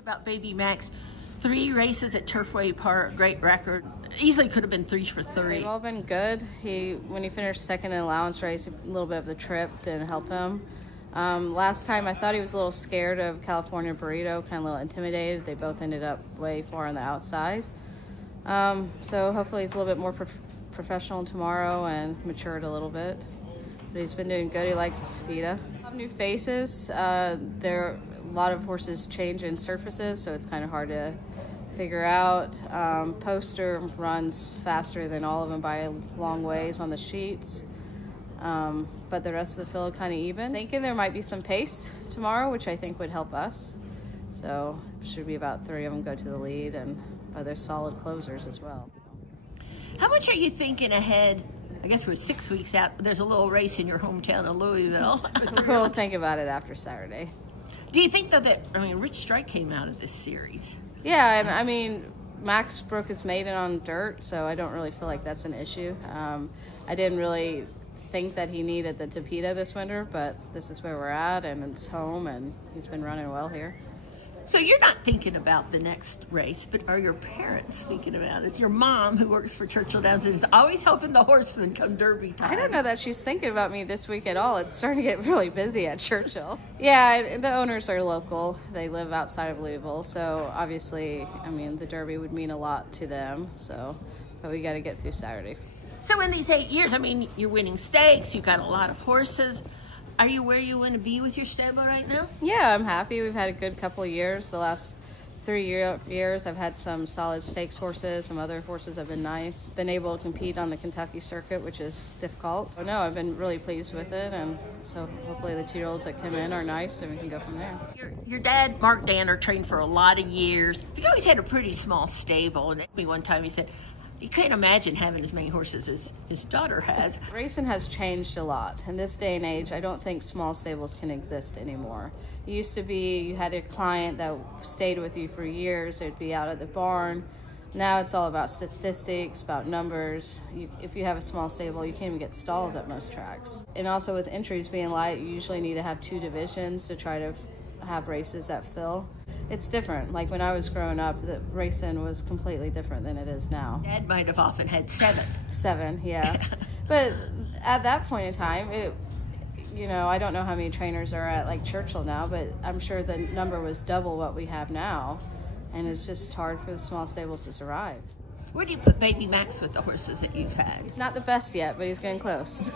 About baby Max, 3 races at Turfway Park, great record. Easily could have been 3 for 3. They've all been good. When he finished second in allowance race, a little bit of the trip didn't help him. Last time I thought he was a little scared of California Burrito, kind of a little intimidated. They both ended up way far on the outside. So hopefully he's a little bit more professional tomorrow and matured a little bit. But he's been doing good. He likes Tavita. New faces. A lot of horses change in surfaces, so it's kind of hard to figure out. Poster runs faster than all of them by a long ways on the sheets, but the rest of the field kind of even. Thinking there might be some pace tomorrow, which I think would help us. So should be about 3 of them go to the lead, and they're solid closers as well. How much are you thinking ahead? I guess we're 6 weeks out. There's a little race in your hometown of Louisville. We'll think about it after Saturday. Do you think, though, that, Rich Strike came out of this series? Yeah, and Max broke his maiden on dirt, so I don't really feel like that's an issue. I didn't really think that he needed the Tavita this winter, but this is where we're at, and it's home, and he's been running well here. So you're not thinking about the next race, but are your parents thinking about it? It's your mom, who works for Churchill Downs and is always helping the horsemen come Derby time. I don't know that she's thinking about me this week at all. It's starting to get really busy at Churchill. Yeah, the owners are local. They live outside of Louisville, so obviously, the Derby would mean a lot to them. But we got to get through Saturday. So in these 8 years, you're winning stakes. You've got a lot of horses. Are you where you want to be with your stable right now? Yeah, I'm happy. We've had a good couple of years. The last 3 years, I've had some solid stakes horses. Some other horses have been nice. Been able to compete on the Kentucky circuit, which is difficult. So no, I've been really pleased with it, and so hopefully the 2-year-olds that come in are nice, and we can go from there. Your dad, Mark Danner, trained for a lot of years. He always had a pretty small stable, and one time he said, you can't imagine having as many horses as his daughter has. Racing has changed a lot. In this day and age, I don't think small stables can exist anymore. It used to be you had a client that stayed with you for years. They'd be out at the barn. Now it's all about statistics, about numbers. If you have a small stable, you can't even get stalls at most tracks. And also with entries being light, you usually need to have 2 divisions to try to have races that fill. It's different. Like when I was growing up, the racing was completely different than it is now. Dad might have often had 7. 7, yeah. But at that point in time, I don't know how many trainers are at like Churchill now, but I'm sure the number was double what we have now. And it's just hard for the small stables to survive. Where do you put baby Max with the horses that you've had? He's not the best yet, but he's getting close.